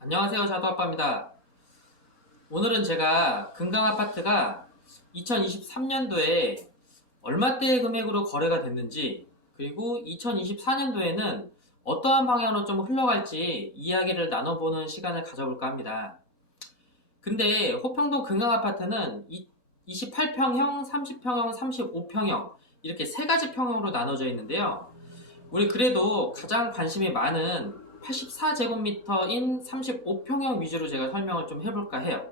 안녕하세요, 자두아빠입니다. 오늘은 제가 금강아파트가 2023년도에 얼마대 금액으로 거래가 됐는지, 그리고 2024년도에는 어떠한 방향으로 좀 흘러갈지 이야기를 나눠보는 시간을 가져볼까 합니다. 근데 호평동 금강아파트는 28평형, 30평형, 35평형 이렇게 세 가지 평형으로 나눠져 있는데요. 우리 그래도 가장 관심이 많은 84제곱미터인 35평형 위주로 제가 설명을 좀 해볼까 해요.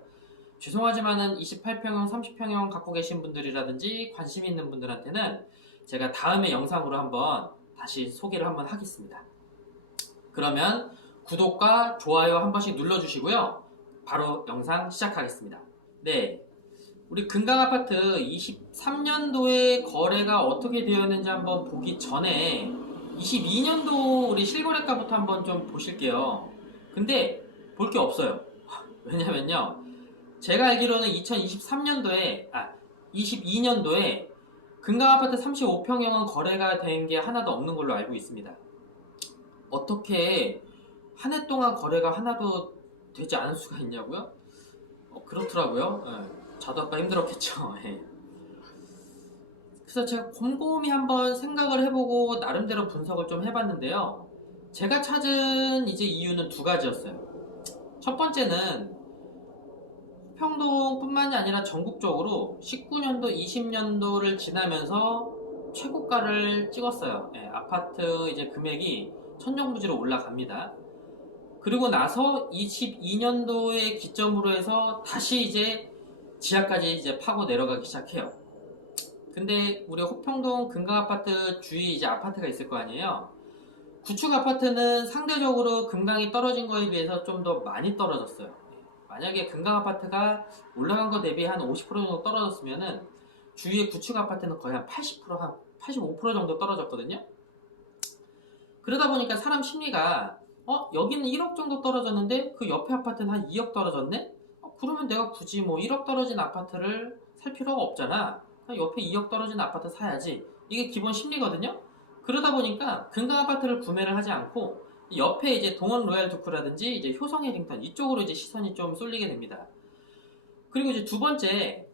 죄송하지만은 28평형, 30평형 갖고 계신 분들이라든지 관심 있는 분들한테는 제가 다음에 영상으로 한번 다시 소개를 한번 하겠습니다. 그러면 구독과 좋아요 한 번씩 눌러주시고요. 바로 영상 시작하겠습니다. 네, 우리 금강아파트 23년도에 거래가 어떻게 되었는지 한번 보기 전에 22년도 우리 실거래가부터 한번 좀 보실게요. 근데 볼 게 없어요. 왜냐면요, 제가 알기로는 22년도에 금강아파트 35평형은 거래가 된 게 하나도 없는 걸로 알고 있습니다. 어떻게 한 해 동안 거래가 하나도 되지 않을 수가 있냐고요? 그렇더라고요. 저도 아까 힘들었겠죠. 예. 그래서 제가 곰곰이 한번 생각을 해보고 나름대로 분석을 좀 해봤는데요. 제가 찾은 이제 이유는 두 가지였어요. 첫 번째는 평동뿐만이 아니라 전국적으로 19년도, 20년도를 지나면서 최고가를 찍었어요. 예, 아파트 이제 금액이 천정부지로 올라갑니다. 그리고 나서 22년도에 기점으로 해서 다시 이제 지하까지 이제 파고 내려가기 시작해요. 근데 우리 호평동 금강아파트 주위 이제 아파트가 있을 거 아니에요. 구축 아파트는 상대적으로 금강이 떨어진 거에 비해서 좀 더 많이 떨어졌어요. 만약에 금강 아파트가 올라간 거 대비 한 50% 정도 떨어졌으면은 주위의 구축 아파트는 거의 한 80%, 한 85% 정도 떨어졌거든요. 그러다 보니까 사람 심리가 여기는 1억 정도 떨어졌는데 그 옆에 아파트는 한 2억 떨어졌네? 그러면 내가 굳이 뭐 1억 떨어진 아파트를 살 필요가 없잖아. 옆에 2억 떨어진 아파트 사야지. 이게 기본 심리거든요. 그러다 보니까 금강 아파트를 구매를 하지 않고 옆에 이제 동원 로얄 두크라든지 이제 효성 해링턴 이쪽으로 이제 시선이 좀 쏠리게 됩니다. 그리고 이제 두 번째,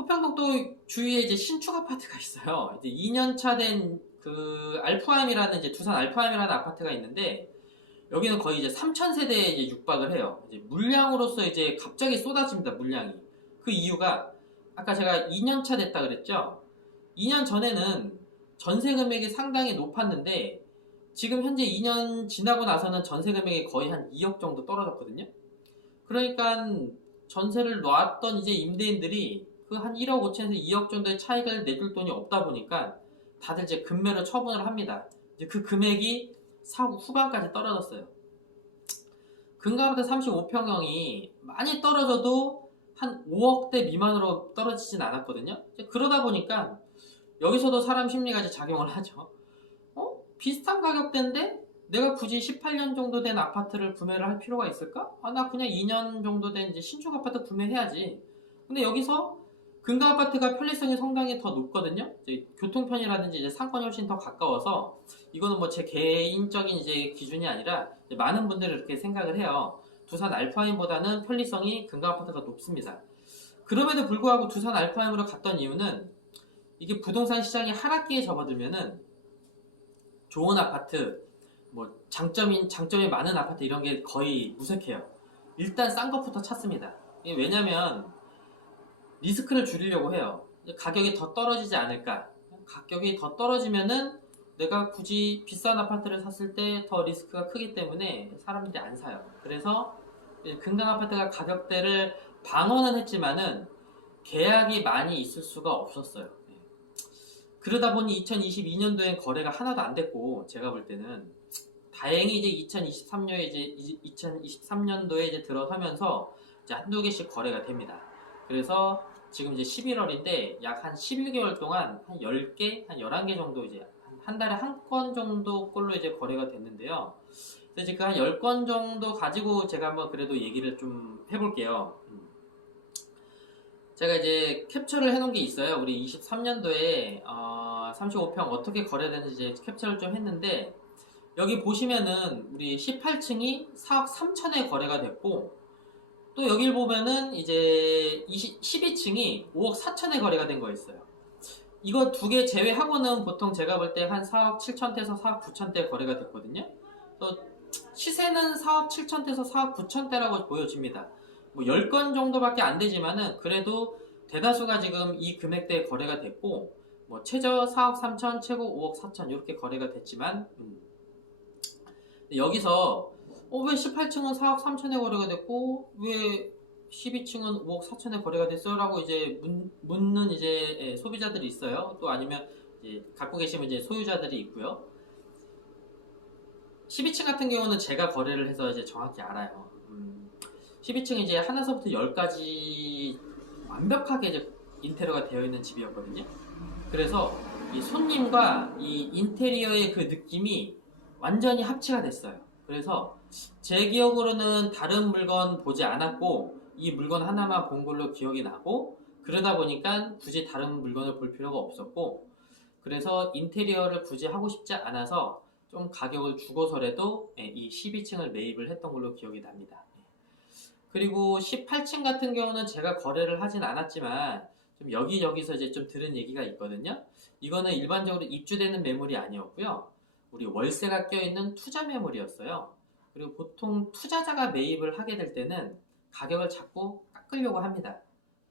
호평동 또 주위에 이제 신축 아파트가 있어요. 이제 2년차 된 그 알프함이라는 이제 두산 알프함이라는 아파트가 있는데 여기는 거의 이제 3,000세대에 이제 육박을 해요. 이제 물량으로서 이제 갑자기 쏟아집니다. 물량이. 그 이유가 아까 제가 2년차 됐다 그랬죠. 2년 전에는 전세 금액이 상당히 높았는데 지금 현재 2년 지나고 나서는 전세 금액이 거의 한 2억 정도 떨어졌거든요. 그러니까 전세를 놨던 이제 임대인들이 그 한 1억 5천에서 2억 정도의 차익을 내줄 돈이 없다 보니까 다들 이제 금매로 처분을 합니다. 이제 그 금액이 사후 후반까지 떨어졌어요. 금가부터 35평형이 많이 떨어져도 한 5억대 미만으로 떨어지진 않았거든요. 그러다 보니까 여기서도 사람 심리가 이제 작용을 하죠. 비슷한 가격대인데 내가 굳이 18년 정도 된 아파트를 구매를 할 필요가 있을까? 나 그냥 2년 정도 된 이제 신축 아파트 구매해야지. 근데 여기서 근가 아파트가 편리성이 상당히 더 높거든요. 이제 교통편이라든지 이제 상권이 훨씬 더 가까워서 이거는 뭐 제 개인적인 이제 기준이 아니라 이제 많은 분들이 이렇게 생각을 해요. 두산 알파임보다는 편리성이 근가 아파트가 높습니다. 그럼에도 불구하고 두산 알파임으로 갔던 이유는 이게 부동산 시장이 하락기에 접어들면은 좋은 아파트, 뭐 장점이 많은 아파트 이런 게 거의 무색해요. 일단 싼 것부터 찾습니다. 왜냐면 리스크를 줄이려고 해요. 가격이 더 떨어지지 않을까. 가격이 더 떨어지면은 내가 굳이 비싼 아파트를 샀을 때 더 리스크가 크기 때문에 사람들이 안 사요. 그래서 금강 아파트가 가격대를 방어는 했지만은 계약이 많이 있을 수가 없었어요. 그러다 보니 2022년도엔 거래가 하나도 안 됐고, 제가 볼 때는 다행히 이제 2023년도에 이제 들어서면서 이제 한두 개씩 거래가 됩니다. 그래서 지금 이제 11월인데 약 한 11개월 동안 한 10개, 한 11개 정도 이제 한 달에 한 건 정도 꼴로 이제 거래가 됐는데요. 그래서 지금 한 10건 정도 가지고 제가 한번 그래도 얘기를 좀 해볼게요. 제가 이제 캡처를 해놓은 게 있어요. 우리 23년도에 35평 어떻게 거래되는지 이제 캡처를 좀 했는데, 여기 보시면은 우리 18층이 4억 3천에 거래가 됐고, 또 여길 보면은 이제 12층이 5억 4천에 거래가 된 거 있어요. 이거 두 개 제외하고는 보통 제가 볼 때 한 4억 7천대에서 4억 9천대 거래가 됐거든요. 또 시세는 4억 7천대에서 4억 9천대라고 보여집니다. 뭐 10건 정도밖에 안 되지만은 그래도 대다수가 지금 이 금액대에 거래가 됐고, 뭐 최저 4억 3천, 최고 5억 4천 이렇게 거래가 됐지만, 여기서 왜 18층은 4억 3천에 거래가 됐고 왜 12층은 5억 4천에 거래가 됐어요? 라고 이제 묻는 이제 소비자들이 있어요. 또 아니면 이제 갖고 계시면 이제 소유자들이 있고요. 12층 같은 경우는 제가 거래를 해서 이제 정확히 알아요. 12층이 이제 하나서부터 10까지 완벽하게 이제 인테리어가 되어 있는 집이었거든요. 그래서 이 손님과 이 인테리어의 그 느낌이 완전히 합치가 됐어요. 그래서 제 기억으로는 다른 물건 보지 않았고 이 물건 하나만 본 걸로 기억이 나고, 그러다 보니까 굳이 다른 물건을 볼 필요가 없었고, 그래서 인테리어를 굳이 하고 싶지 않아서 좀 가격을 주고서라도 이 12층을 매입을 했던 걸로 기억이 납니다. 그리고 18층 같은 경우는 제가 거래를 하진 않았지만 좀 여기저기서 이제 좀 들은 얘기가 있거든요. 이거는 일반적으로 입주되는 매물이 아니었고요. 우리 월세가 껴있는 투자 매물이었어요. 그리고 보통 투자자가 매입을 하게 될 때는 가격을 자꾸 깎으려고 합니다.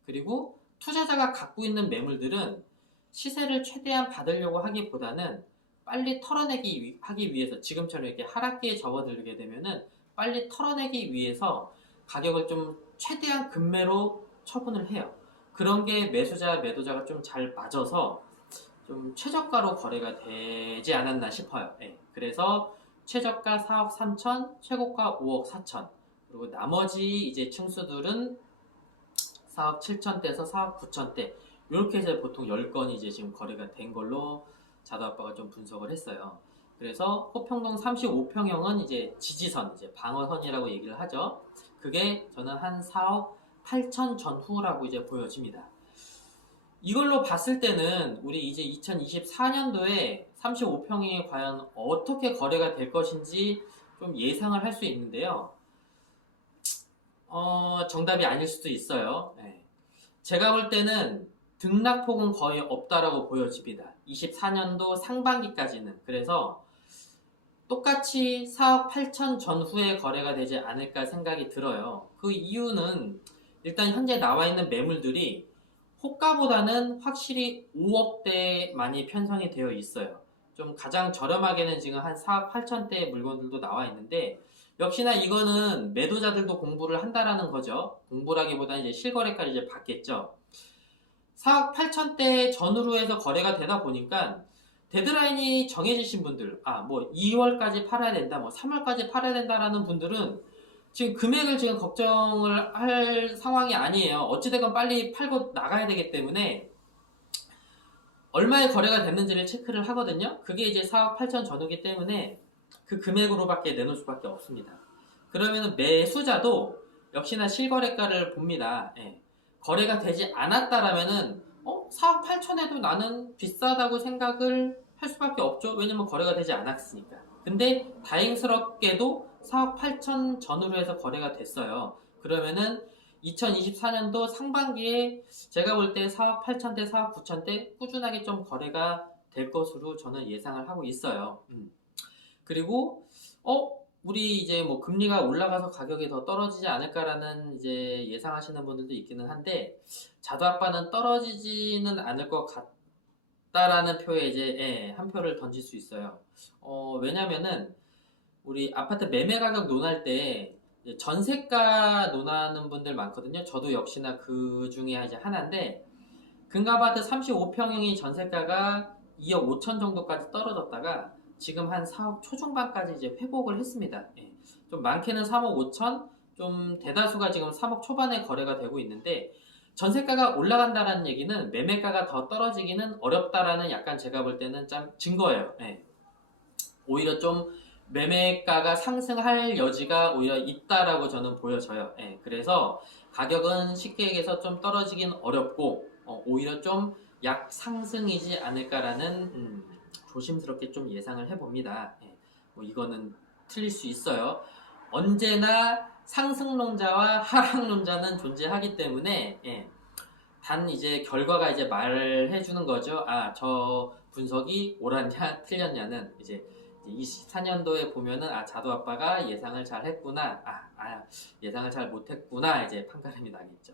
그리고 투자자가 갖고 있는 매물들은 시세를 최대한 받으려고 하기보다는 빨리 털어내기 하기 위해서, 지금처럼 이렇게 하락기에 접어들게 되면은 빨리 털어내기 위해서 가격을 좀 최대한 급매로 처분을 해요. 그런 게 매수자, 매도자가 좀 잘 맞아서 좀 최저가로 거래가 되지 않았나 싶어요. 그래서 최저가 4억 3천, 최고가 5억 4천, 그리고 나머지 이제 층수들은 4억 7천대에서 4억 9천대, 이렇게 해서 보통 10건이 이제 지금 거래가 된 걸로 자두아빠가 좀 분석을 했어요. 그래서 호평동 35평형은 이제 지지선, 이제 방어선이라고 얘기를 하죠. 그게 저는 한 4억 8천 전후라고 이제 보여집니다. 이걸로 봤을 때는 우리 이제 2024년도에 35평이 과연 어떻게 거래가 될 것인지 좀 예상을 할 수 있는데요. 정답이 아닐 수도 있어요. 제가 볼 때는 등락폭은 거의 없다라고 보여집니다. 24년도 상반기까지는. 그래서 똑같이 4억 8천 전후에 거래가 되지 않을까 생각이 들어요. 그 이유는 일단 현재 나와 있는 매물들이 호가보다는 확실히 5억대 많이 편성이 되어 있어요. 좀 가장 저렴하게는 지금 한 4억 8천대의 물건들도 나와 있는데, 역시나 이거는 매도자들도 공부를 한다라는 거죠. 공부라기보다는 이제 실거래가를 이제 받겠죠. 4억 8천대 전후로 해서 거래가 되다 보니까 데드라인이 정해지신 분들, 뭐 2월까지 팔아야 된다, 뭐 3월까지 팔아야 된다라는 분들은 지금 금액을 지금 걱정을 할 상황이 아니에요. 어찌되건 빨리 팔고 나가야 되기 때문에 얼마의 거래가 됐는지를 체크를 하거든요. 그게 이제 4억 8천 전후기 때문에 그 금액으로밖에 내놓을 수밖에 없습니다. 그러면 매수자도 역시나 실거래가를 봅니다. 거래가 되지 않았다라면은 4억 8천에도 나는 비싸다고 생각을 할 수밖에 없죠. 왜냐면 거래가 되지 않았으니까. 근데 다행스럽게도 4억 8천 전후로 해서 거래가 됐어요. 그러면은 2024년도 상반기에 제가 볼 때 4억 8천대, 4억 9천대 꾸준하게 좀 거래가 될 것으로 저는 예상을 하고 있어요. 그리고 우리 이제 뭐 금리가 올라가서 가격이 더 떨어지지 않을까라는 이제 예상하시는 분들도 있기는 한데, 자두아빠는 떨어지지는 않을 것 같다라는 표에 이제 한 표를 던질 수 있어요. 왜냐면은 우리 아파트 매매 가격 논할 때 전세가 논하는 분들 많거든요. 저도 역시나 그 중에 이제 하나인데, 금가아파트 35평형이 전세가가 2억 5천 정도까지 떨어졌다가 지금 한 4억 초중반까지 이제 회복을 했습니다. 좀 많게는 3억 5천, 좀 대다수가 지금 3억 초반에 거래가 되고 있는데, 전세가가 올라간다는 얘기는 매매가가 더 떨어지기는 어렵다라는 약간 제가 볼 때는 좀 증거예요. 오히려 좀 매매가가 상승할 여지가 오히려 있다라고 저는 보여져요. 그래서 가격은 쉽게 얘기해서 좀 떨어지긴 어렵고, 오히려 좀 약 상승이지 않을까라는 조심스럽게 좀 예상을 해봅니다. 예, 뭐 이거는 틀릴 수 있어요. 언제나 상승론자와 하락론자는 존재하기 때문에 예, 단 이제 결과가 이제 말을 해주는 거죠. 아, 저 분석이 옳았냐 틀렸냐는 이제 24년도에 보면은 아, 자두 아빠가 예상을 잘 했구나. 예상을 잘 못했구나. 이제 판가름이 나겠죠.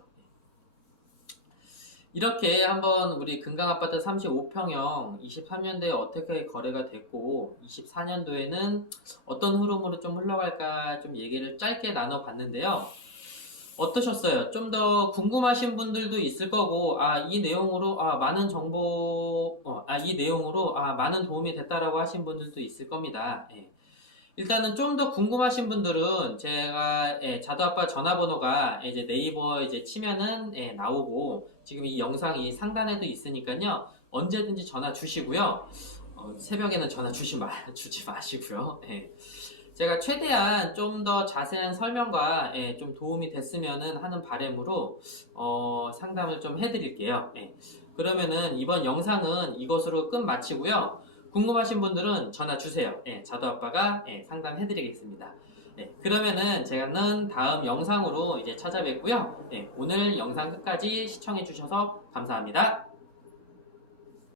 이렇게 한번 우리 금강아파트 35평형 23년도에 어떻게 거래가 됐고 24년도에는 어떤 흐름으로 좀 흘러갈까 좀 얘기를 짧게 나눠봤는데요. 어떠셨어요? 좀 더 궁금하신 분들도 있을 거고, 이 내용으로, 많은 정보, 이 내용으로, 많은 도움이 됐다라고 하신 분들도 있을 겁니다. 예. 일단은 좀 더 궁금하신 분들은 제가 자두아빠 전화번호가 이제 네이버 이제 치면은 나오고 지금 이 영상이 상단에도 있으니까요. 언제든지 전화 주시고요. 새벽에는 전화 주지 마시고요. 예. 제가 최대한 좀 더 자세한 설명과 좀 도움이 됐으면 하는 바람으로 상담을 좀 해드릴게요. 예. 그러면은 이번 영상은 이것으로 끝마치고요. 궁금하신 분들은 전화 주세요. 예, 자두아빠가 상담해드리겠습니다. 그러면은 제가는 다음 영상으로 이제 찾아뵙고요. 오늘 영상 끝까지 시청해주셔서 감사합니다.